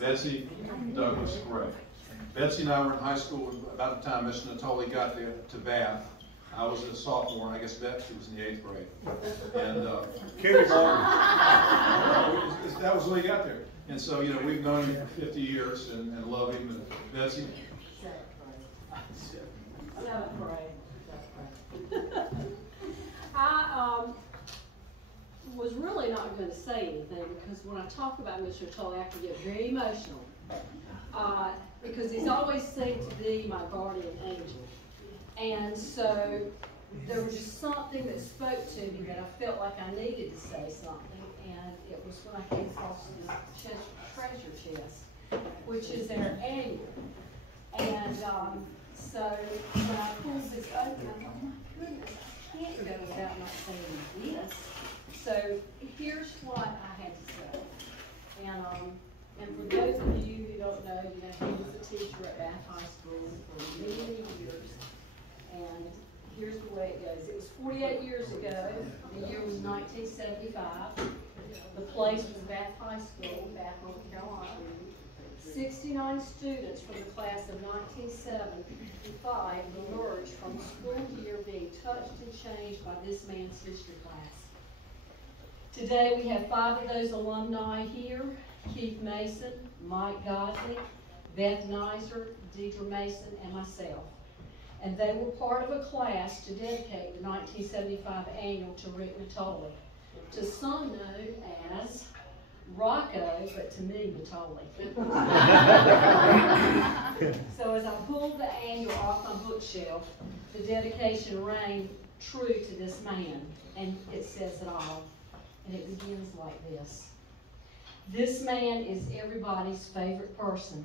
Betsy Douglas Gray. Betsy and I were in high school about the time Mr. Nitoli got there to Bath. I was a sophomore, and I guess Betsy was in the 8th grade. And kindergarten. That was when he got there. And so, you know, we've known him for 50 years and love him. And Betsy. I was really not going to say anything because when I talk about Mr. Nitoli, I can get very emotional. Because he's always seemed to be my guardian angel. And so there was just something that spoke to me that I felt like I needed to say something, and it was when I came across this treasure chest, which is their annual. And so when I pulled this open, I thought, oh my goodness, I can't go without not saying this. So here's what I had to say. And for those of you who don't know, he was a teacher at Bath High School for many, many years. And here's the way it goes. It was 48 years ago. The year was 1975. The place was Bath High School, Bath, North Carolina. 69 students from the class of 1975 emerged from the school year being touched and changed by this man's history class. Today we have 5 of those alumni here: Keith Mason, Mike Godley, Beth Nizer, Deidre Mason, and myself. And they were part of a class to dedicate the 1975 annual to Rick Nitoli, to some known as Rocco, but to me, Nitoli. So as I pulled the annual off my bookshelf, the dedication rang true to this man, and it says it all. And it begins like this. This man is everybody's favorite person.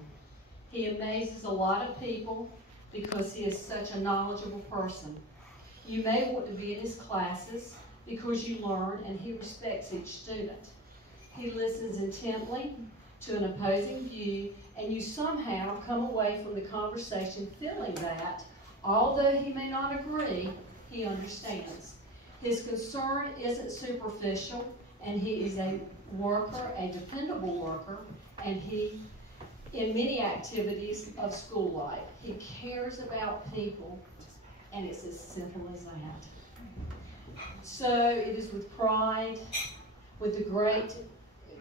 He amazes a lot of people because he is such a knowledgeable person. You may want to be in his classes because you learn, and he respects each student. He listens intently to an opposing view, and you somehow come away from the conversation feeling that, although he may not agree, he understands. His concern isn't superficial, and he is a worker, a dependable worker, and he, in many activities of school life, he cares about people, and it's as simple as that. So it is with pride, with the great,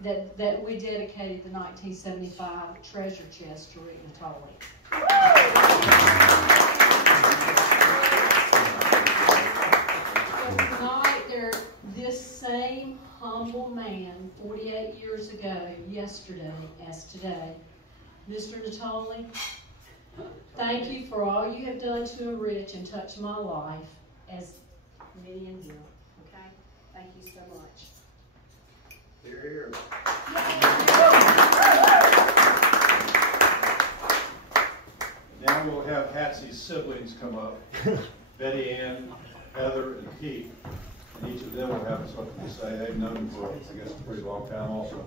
that we dedicated the 1975 treasure chest to Rick Nitoli. So tonight, this same humble man, 48 years ago, yesterday as today, Mr. Nitoli, thank you for all you have done to enrich and touch my life, as many in here. Okay? Thank you so much. Here, here. Now we'll have Hatsy's siblings come up, Betty Ann, Heather, and Keith. And each of them will have something to say. They've known him for, I guess, a pretty long time also.